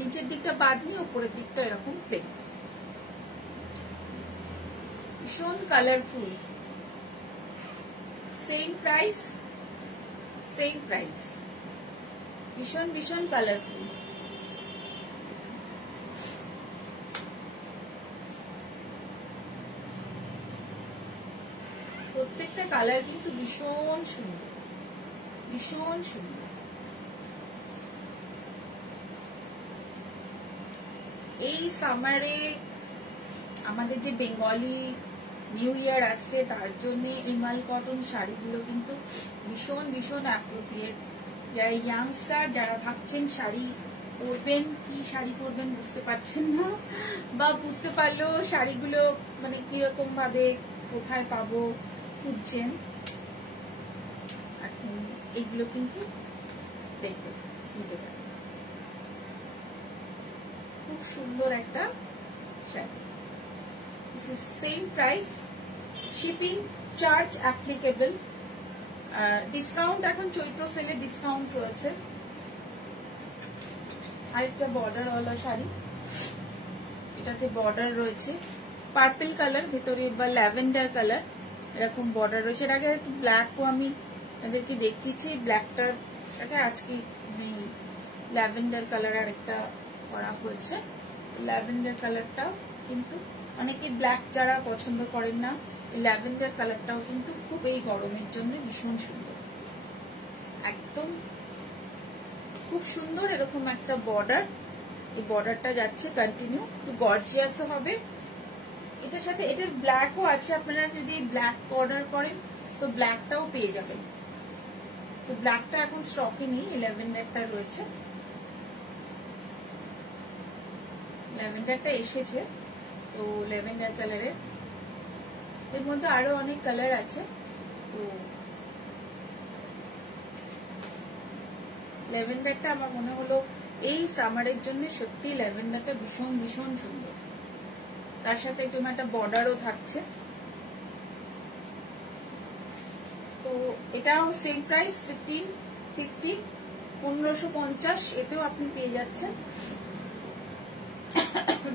নিচের দিকটা বাদ নিয়ে উপরের দিকটা এরকম প্লেন। ভীষণ কালারফুল। Same price. ভীষণ ভীষণ কালারফুল। প্রত্যেকটা কালার কিন্তু ভীষণ সুন্দর, ভীষণ সুন্দর। এই সামারে আমাদের যে বেঙ্গলি নিউ ইয়ার আসছে, তার জন্য ইমাল কটন শাড়িগুলো কিন্তু ভীষণ ভীষণ অ্যাপ্রোপ্রিয়েট। যারা ইয়াংস্টার, যারা ভাবছেন শাড়ি পরবেন, কি শাড়ি পরবেন বুঝতে পারছেন না, বা বুঝতে পারলেও শাড়িগুলো মানে কিরকম ভাবে কোথায় পাবো খুঁজছেন, এখন এইগুলো কিন্তু দেখবেন, নিতে পারেন। খুব সুন্দর একটা sari. This is same price, shipping charge applicable. Discount এখন চৈত্র সেলে ডিসকাউন্ট রয়েছে। আরেকটা বর্ডার ওয়ালা শাড়ি, এটাতে বর্ডার রয়েছে পার্পল কালার ভেতরে বা ল্যাভেন্ডার কালার, এরকম বর্ডার রয়েছে। এর আগে একটু ব্ল্যাকও আমি তাদেরকে দেখিয়েছি, ব্ল্যাকটার আজকে ল্যাভেন্ডার কালার আরেকটা করা হয়েছে। ল্যাভেন্ডার কালারটা কিন্তু অনেকে ব্ল্যাক যারা পছন্দ করেন না, ল্যাভেন্ডার কালারটাও কিন্তু খুব এই গরমের জন্য ভীষণ সুন্দর, একদম খুব সুন্দর। এরকম একটা বর্ডার, এই বর্ডারটা যাচ্ছে কন্টিনিউ, একটু গর্জিয়াসও হবে। এটার সাথে এটার ব্ল্যাকও আছে, আপনারা যদি ব্ল্যাক অর্ডার করেন তো ব্ল্যাকটাও পেয়ে যাবেন। তো ব্ল্যাকটা এখন স্টকে নেই, ল্যাভেন্ডারটা রয়েছে। ল্যাভেন্ডারটা এসেছে, তো ল্যাভেন্ডার কালারের, এর মধ্যে আরো অনেক কালার আছে। তো ল্যাভেন্ডারটা আমার মনে হলো এই সামারের জন্য সত্যি ল্যাভেন্ডারটা ভীষণ ভীষণ সুন্দর। তার সাথে একটু একটা বর্ডারও থাকছে। তো এটাও সেম প্রাইস 1550, 1550। এতেও আপনি পেয়ে যাচ্ছেন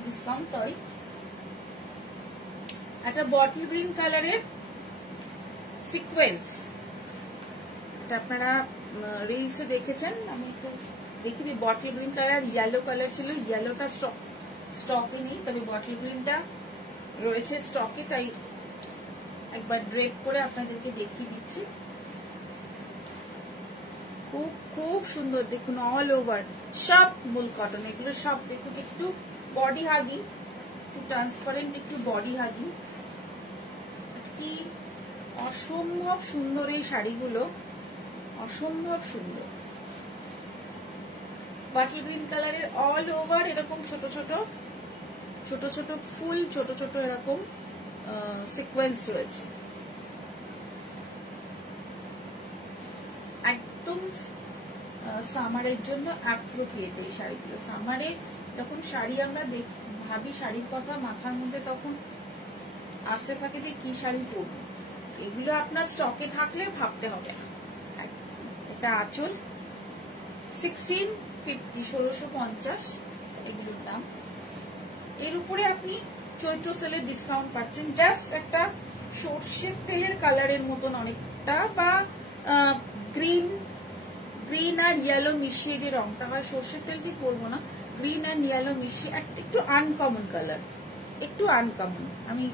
ডিসকাউন্ট, সরি। একটা বটল গ্রিন কালারের সিকোয়েন্স, এটা আপনারা রিলসে দেখেছেন, আমি একটু দেখি দিই। Bottle green colour, yellow colour ছিল, ইয়েলোটা স্টকে নেই, তবে বটল গ্রিনটা রয়েছে স্টকে, তাই একবার ড্রেপ করে আপনাদেরকে দেখিয়ে দিচ্ছি। খুব খুব সুন্দর, দেখুন অল ওভার সব মূল কটন, এগুলো সব দেখুন একটু বডি হাগি, একটু ট্রান্সপারেন্ট, একটু বডি হাগি। কি অসম্ভব সুন্দর এই শাড়িগুলো, অসম্ভব সুন্দর। বাটল গ্রিন কালারের অল ওভার এরকম ছোট ছোট ছোট ছোট ফুল, ছোট ছোট এরকম সিকোয়েন্স রয়েছে। একদম সামারের জন্য অ্যাপ্রোপ্রিয়েট এই শাড়িগুলো। সামারে যখন শাড়ি আমরা ভাবি শাড়ির কথা, মাথার মধ্যে তখন আসতে থাকে যে কি শাড়ি পরবো। এগুলো আপনার স্টকে থাকলে ভাবতে হবে। এটা আঁচল, 1650, 1650 এগুলোর দাম। এর উপরে আপনি চৈত্র সেলের ডিসকাউন্ট পাচ্ছেন। জাস্ট একটা সর্ষের তেলের কালারের মতন অনেকটা, বা গ্রিন আর ইয়েলো মিশিয়ে যে রংটা হয়, সর্ষের তেল কি করবো না, গ্রিন আর ইয়েলো মিশিয়ে একটু আনকমন কালার, একটু আনকমন। আমি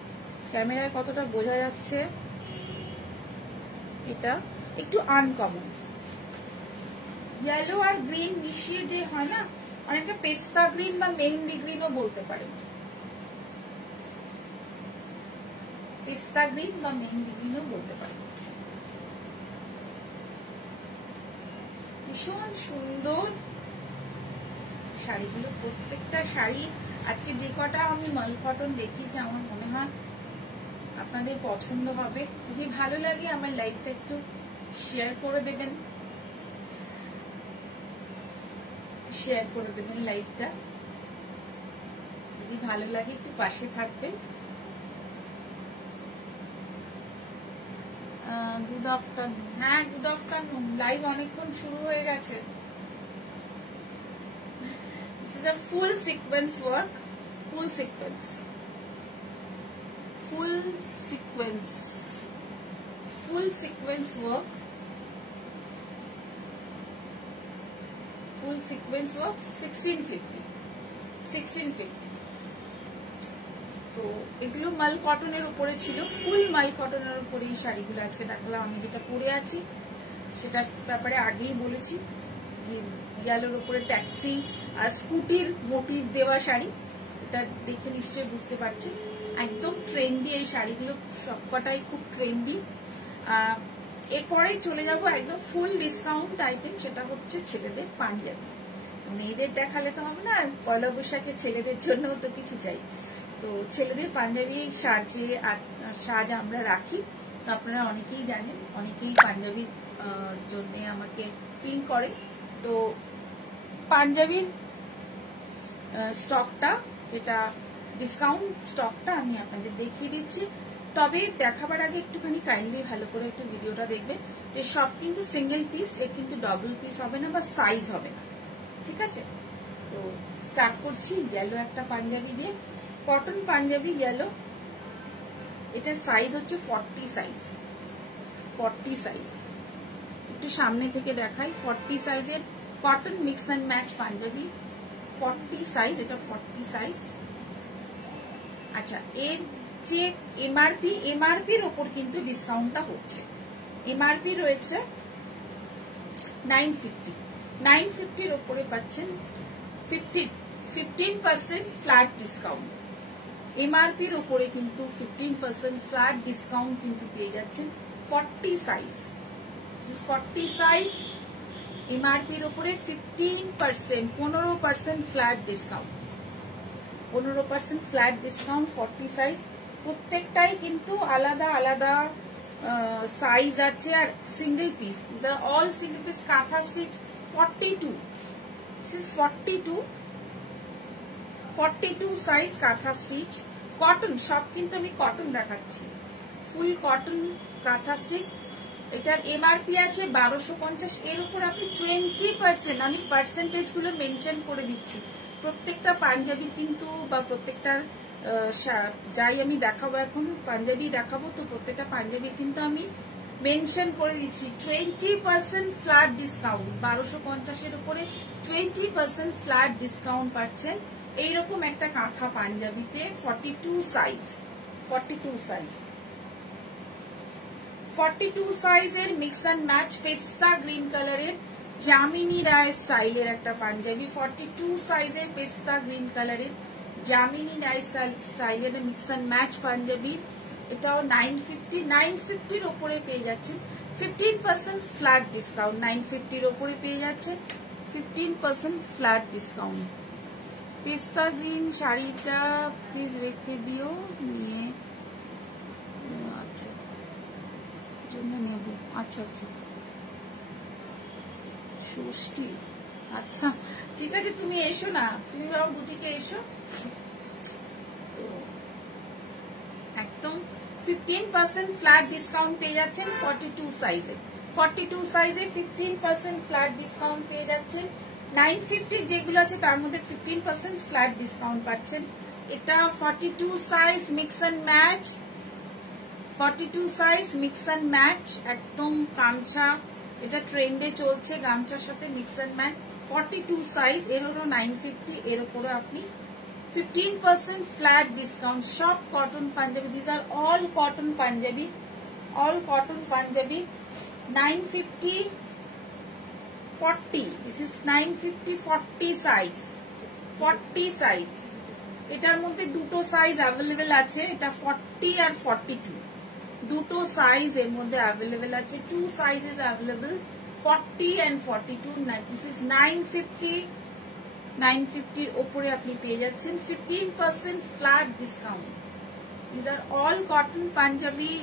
ক্যামেরায় কতটা বোঝা যাচ্ছে, এটা একটু আনকমন ইয়েলো আর গ্রিন মিশিয়ে যে হয় না, অনেকটা পেস্তা গ্রিন বা মেহেন্দি গ্রিনও বলতে পারেন, পেস্তা গ্রিন বা মেহেন্দি গ্রিনও বলতে পারেন। ভীষণ সুন্দর শাড়িগুলো, প্রত্যেকটা শাড়ি আজকে যে কটা আমি মাল কটন দেখিয়েছি আমার মনে হয় আপনাদের পছন্দ হবে। যদি ভালো লাগে আমার লাইভটা একটু শেয়ার করে দেবেন, শেয়ার করে দেবেন লাইভটা, যদি ভালো লাগে একটু পাশে থাকবেন। গুড আফটারনুন, হ্যাঁ গুড আফটারনুন, লাইভ অনেকক্ষণ শুরু হয়ে গেছে। This is a full sequence work, full sequence, full sequence, full sequence work, full sequence work 1650। তো এগুলো মাল কটনের উপরে ছিল, ফুল মাল কটনের উপরে এই শাড়িগুলো আজকে দেখালাম। আমি যেটা পরে আছি সেটার ব্যাপারে আগেই বলেছি, ইয়েলোর উপরে ট্যাক্সি আর স্কুটির মোটিভ দেওয়া শাড়ি, এটা দেখে নিশ্চয়ই বুঝতে পারছি। একদম ট্রেন্ডি এই শাড়িগুলো, সবকটাই খুব ট্রেন্ডি। এরপরে চলে যাব একদম ফুল ডিসকাউন্ট আইটেম, সেটা হচ্ছে ছেলেদের পাঞ্জাবি। মেয়েদের দেখালে তো হবে না, পয়লা বৈশাখে ছেলেদের জন্যও তো কিছু চাই। তো ছেলেদের পাঞ্জাবি সাজ আমরা রাখি, তো আপনারা অনেকেই জানেন, অনেকেই পাঞ্জাবির জন্য আমাকে পিন করে। তো পাঞ্জাবির স্টকটা, যেটা ডিসকাউন্ট স্টকটা আমি আপনাদের দেখিয়ে দিচ্ছি। তবে দেখাবার আগে একটুখানি কাইন্ডলি ভালো করে একটু ভিডিওটা দেখবে, যে সব কিন্তু সিঙ্গেল পিস, এ কিন্তু ডবল পিস হবে না বা সাইজ হবে না, ঠিক আছে? তো স্টার্ট করছি ইয়েলো একটা পাঞ্জাবি দিয়ে, কটন পাঞ্জাবি ইয়েলো। এটা সাইজ হচ্ছে 40 সাইজ, 40 সাইজ। একটু সামনে থেকে দেখাই, 40 সাইজের cotton mix and match Punjabi, 40 size, এটা 40 সাইজ। আচ্ছা, এর যে এমআরপির ওপর কিন্তু ডিসকাউন্টটা হচ্ছে। এমআরপি রয়েছে 950, 950-র ওপরে পাচ্ছেন 15% ফ্ল্যাট ডিসকাউন্ট। এমআরপির ওপরে কিন্তু 15% ফ্ল্যাট ডিসকাউন্ট কিন্তু পেয়ে যাচ্ছেন 40 সাইজ, 40 সাইজ। এমআরপির ওপরে 15% flat discount, 15% flat discount, 40 size. প্রত্যেকটাই কিন্তু আলাদা আলাদা সাইজ আছে আর single piece, this are all single piece. Kantha stitch 42, this is 42 size kantha stitch. Cotton, সব কিন্তু আমি কটন দেখাচ্ছি, ফুল কটন কাঁথা স্টিচ। এটার এমআরপি আছে 1250, এর উপর আপনি 20%, আমি পার্সেন্টেজ গুলো মেনশন করে দিচ্ছি। প্রত্যেকটা পাঞ্জাবি কিন্তু বা প্রত্যেকটার যাই আমি দেখাবো, এখন পাঞ্জাবি দেখাবো, তো প্রত্যেকটা পাঞ্জাবি কিন্তু আমি মেনশন করে দিচ্ছি 20% ফ্ল্যাট ডিসকাউন্ট। 1250-এর উপরে 20% ফ্ল্যাট ডিসকাউন্ট পাচ্ছেন এইরকম একটা কাঁথা পাঞ্জাবিতে, 42 সাইজ, 42 সাইজ। 42 সাইজের মিক্স অ্যান্ড ম্যাচ পেস্তা গ্রিন কালারের জামিনী রায় স্টাইলের একটা পাঞ্জাবি, 42 সাইজের পেস্তা গ্রিন কালারের জামিনী রায় স্টাইলের মিক্স অ্যান্ড ম্যাচ পাঞ্জাবি। এটাও 950, 950-র ওপরে পেয়ে যাচ্ছেন 15% ফ্ল্যাট ডিসকাউন্ট, 950-র ওপরে পেয়ে যাচ্ছেন 15% ফ্ল্যাট ডিসকাউন্ট। পেস্তা গ্রিন শাড়িটা প্লিজ রেখে দিও, নিয়ে আচ্ছা জন্য নেব। আচ্ছা আচ্ছা, ষষ্ঠী, আচ্ছা ঠিক আছে, তুমি এসো না, তুমি বাবা বুটিকে এসো। তো একদম 15% ফ্ল্যাট ডিসকাউন্ট পেয়ে যাচ্ছেন 42 সাইজে, 42 সাইজে 15% ফ্ল্যাট ডিসকাউন্ট পেয়ে যাচ্ছেন। 950 যেগুলো আছে তার মধ্যে 15% ফ্ল্যাট ডিসকাউন্ট পাচ্ছেন। এটা 42 size mix and match, 42 size mix and match, একদম কাঞ্চা এটা ট্রেন্ডে চলছে গামছার সাথে মিক্স এন্ড ম্যাচ। 42 সাইজ, এর হলো 950, এর উপরে আপনি 15% ফ্ল্যাট ডিসকাউন্ট। সব cotton Punjabi, this are all cotton Punjabi, all cotton Punjabi. 950 40, this is 950 40 size, 40 size। এটার মধ্যে দুটো সাইজ অ্যাভেলেবেল আছে, এটা 40 আর 42, দুটো সাইজ এর মধ্যে অ্যাভেলেবেল আছে, two sizes available, 40 and 42। this is 950, 950 এর উপরে আপনি পেয়ে যাচ্ছেন 15% flat discount. these are all cotton Punjabi,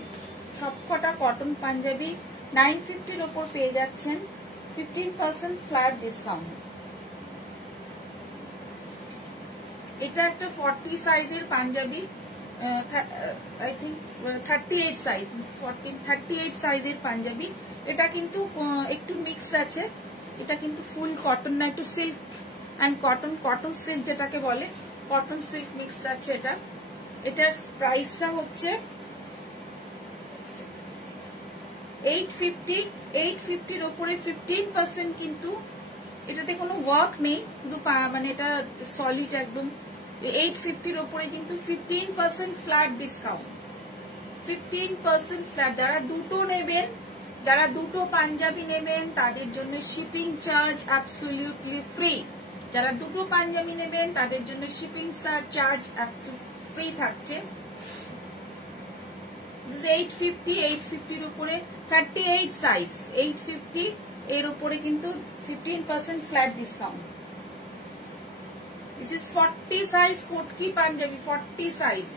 সবকটা কটন পাঞ্জাবি 950 এর উপর পেয়ে যাচ্ছেন 15% ফ্ল্যাট ডিসকাউন্ট। এটা একটা 40 সাইজের পাঞ্জাবি, আই থিঙ্ক 38 সাইজ, 38 সাইজের পাঞ্জাবি। এটা কিন্তু একটু মিক্সড আছে, এটা কিন্তু ফুল কটন না, একটু silk and cotton, cotton silk যেটাকে বলে, কটন সিল্ক মিক্স আছে এটা। এটার প্রাইসটা হচ্ছে 850, 850 এর উপরে 15% কিন্তু এটাতে কোনো ওয়ার্ক নেই, কিন্তু মানে এটা সলিড একদম। 850 এর উপরে কিন্তু 15% ফ্ল্যাট ডিসকাউন্ট, 15% ফ্ল্যাট। যারা দুটো নেবেন, যারা দুটো পাঞ্জাবি নেবেন তাদের জন্য শিপিং চার্জ অ্যাবসলিউটলি ফ্রি। যারা দুটো পাঞ্জাবি নেবেন তাদের জন্য শিপিং চার্জ ফ্রি থাকছে। 850, 850 এর উপরে 38 সাইজ, 850 এর উপরে কিন্তু 15% flat discount. This is 40 size kotki Punjabi, 40 size,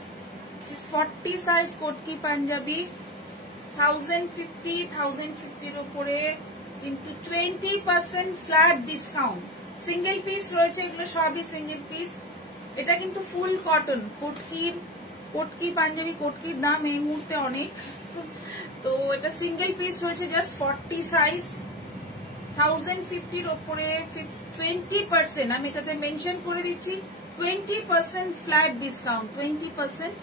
this is 40 size kotki Punjabi, 1050, 1050 এর উপরে কিন্তু 20% ফ্ল্যাট ডিসকাউন্ট। সিঙ্গেল পিস রয়েছে, এগুলো সবই সিঙ্গেল পিস। এটা কিন্তু ফুল কটন কটকি পাঞ্জাবি, কটকির দাম এই মুহূর্তে অনেক, তো এটা সিঙ্গেল পিস রয়েছে, জাস্ট 40 সাইজ, 1050 এর উপরে 20%, আমি এটাতে মেনশন করে দিচ্ছি 20% ফ্ল্যাট ডিসকাউন্ট, 20%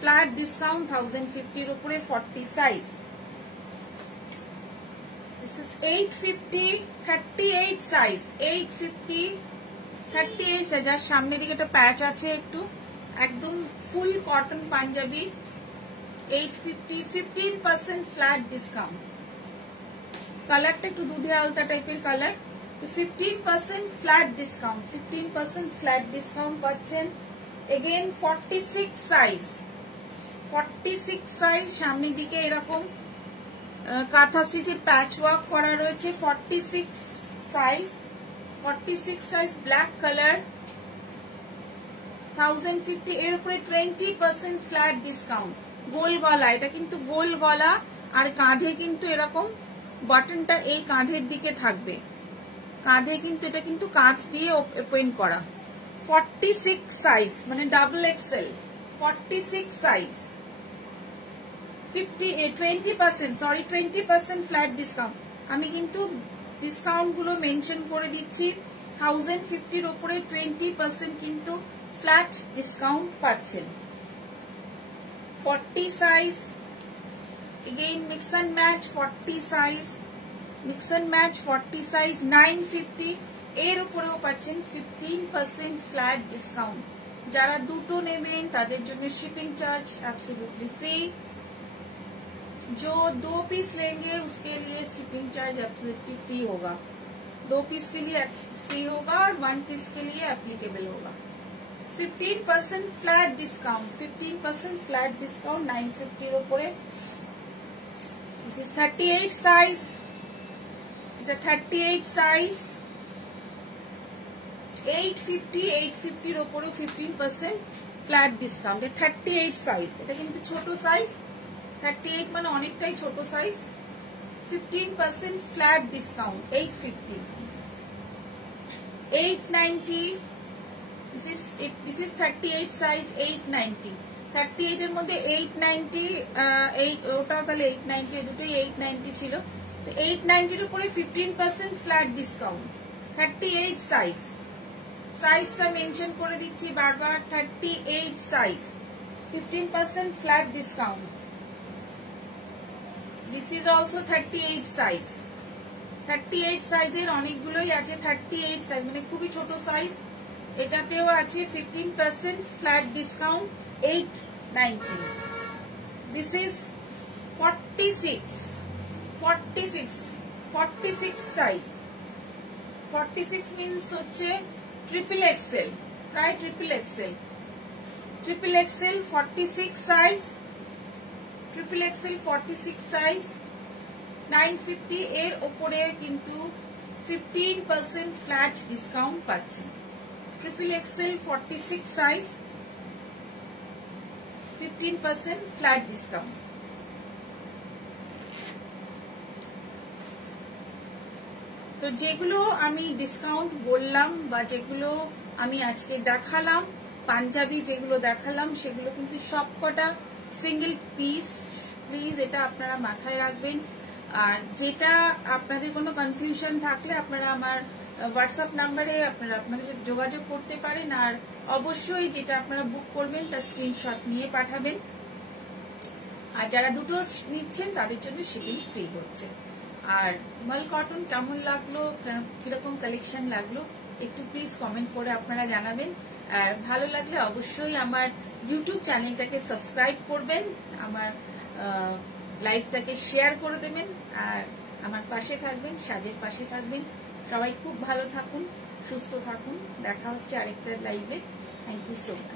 ফ্ল্যাট ডিসকাউন্ট 1050 এর উপরে 40 size. This is 850, 38 size, 850 38 size. আর সামনের দিকে একটা প্যাচ আছে একটু, একদম full cotton Punjabi, 850, 15% flat discount. কালারটা একটু দুধে আলতা টাইপের কালার, তো 15% ফ্ল্যাট ডিসকাউন্ট, 15% ফ্ল্যাট ডিসকাউন্ট পাচ্ছেন। এগেন 46 সাইজ, 46 সাইজ, সামনের দিকে এরকম কাঁথা স্টিচের প্যাচ ওয়ার্ক করা রয়েছে, 46 সাইজ, 46 সাইজ ব্ল্যাক কালার, 1050 এর উপরে 20% ফ্ল্যাট ডিসকাউন্ট। গোল গলা, এটা কিন্তু গোল গলা, আর কাঁধে কিন্তু এরকম বাটনটা এই কাঁধের দিকে থাকবে, কাঁধে কিন্তু এটা কিন্তু কাঁচ দিয়ে ওপেন করা। 46 সাইজ মানে double XL, 46 size, 20% flat discount. আমি কিন্তু ডিসকাউন্ট গুলো মেনশন করে দিচ্ছি। 1050 এর উপরে 20% কিন্তু ফ্ল্যাট ডিসকাউন্ট পাচ্ছেন। 40 size, again mix and match, 40 size, mix and match 40 size, 950 এর উপরেও পাচ্ছেন 15% फ्लैट डिस्काउंट। যারা দুটো নেবেন তাদের জন্য शिपिंग चार्ज एब्सोल्युटली फ्री, जो 2 पीस लेंगे उसके लिए शिपिंग चार्ज एब्सोल्युटली फ्री होगा, 2 पीस के लिए फ्री होगा और 1 पीस के लिए एप्लीकेबल होगा। 15% फ्लैट डिस्काउंट, 15% फ्लैट डिस्काउंट 950 এর উপরে। दिस इज 38 साइज, এটা 38 সাইজ, 850 এর উপরে 15% ফ্ল্যাট ডিসকাউন্ট। 38 সাইজ, এটা কিন্তু ছোট সাইজ, 38 মানে অনেকটাই ছোট size, 15% flat discount 850, 890। This is 38 size, 890, 38 এর মধ্যে 890, ওটাও তাহলে 890, দুটোই 890 ছিল, তো 890 এর উপরে 15% ফ্ল্যাট ডিসকাউন্ট। 38 সাইজ, সাইজটা মেনশন করে দিচ্ছি বারবার, 38 size, 15% flat discount. This is also 38 size, 38 সাইজের অনেকগুলোই আছে, 38 সাইজ মানে খুবই ছোট সাইজ। এটাতেও আছে 15% flat discount, 890। This is 46 size. 46 means হচ্ছে ট্রিপল এক্সেল, প্রায় triple Excel. 46 size, triple Excel 46 size 950। এর ওপরে কিন্তু 15% ফ্ল্যাট ডিসকাউন্ট পাচ্ছেন। Triple Excel 46 size 15% flat discount. তো যেগুলো আমি ডিসকাউন্ট বললাম বা যেগুলো আমি আজকে দেখালাম, পাঞ্জাবি যেগুলো দেখালাম, সেগুলো কিন্তু সবকটা সিঙ্গেল পিস। প্লিজ এটা আপনারা মাথায় রাখবেন। আর যেটা আপনাদের কোনো কনফিউশন থাকলে আপনারা আমার হোয়াটসঅ্যাপ নাম্বারে আপনারা আপনাদের সাথে যোগাযোগ করতে পারেন। আর অবশ্যই যেটা আপনারা বুক করবেন তার স্ক্রিনশট নিয়ে পাঠাবেন। আর যারা দুটো নিচ্ছেন তাদের জন্য শিপিং ফ্রি হচ্ছে। আর মাল কটন কেমন লাগলো, কিরকম কালেকশন লাগলো একটু প্লিজ কমেন্ট করে আপনারা জানাবেন। আর ভালো লাগলে অবশ্যই আমার ইউটিউব চ্যানেলটাকে সাবস্ক্রাইব করবেন, আমার লাইভটাকে শেয়ার করে দেবেন, আর আমার পাশে থাকবেন, সাজের পাশে থাকবেন। সবাই খুব ভালো থাকুন, সুস্থ থাকুন। দেখা হচ্ছে আরেকটা লাইভে। Thank you so much.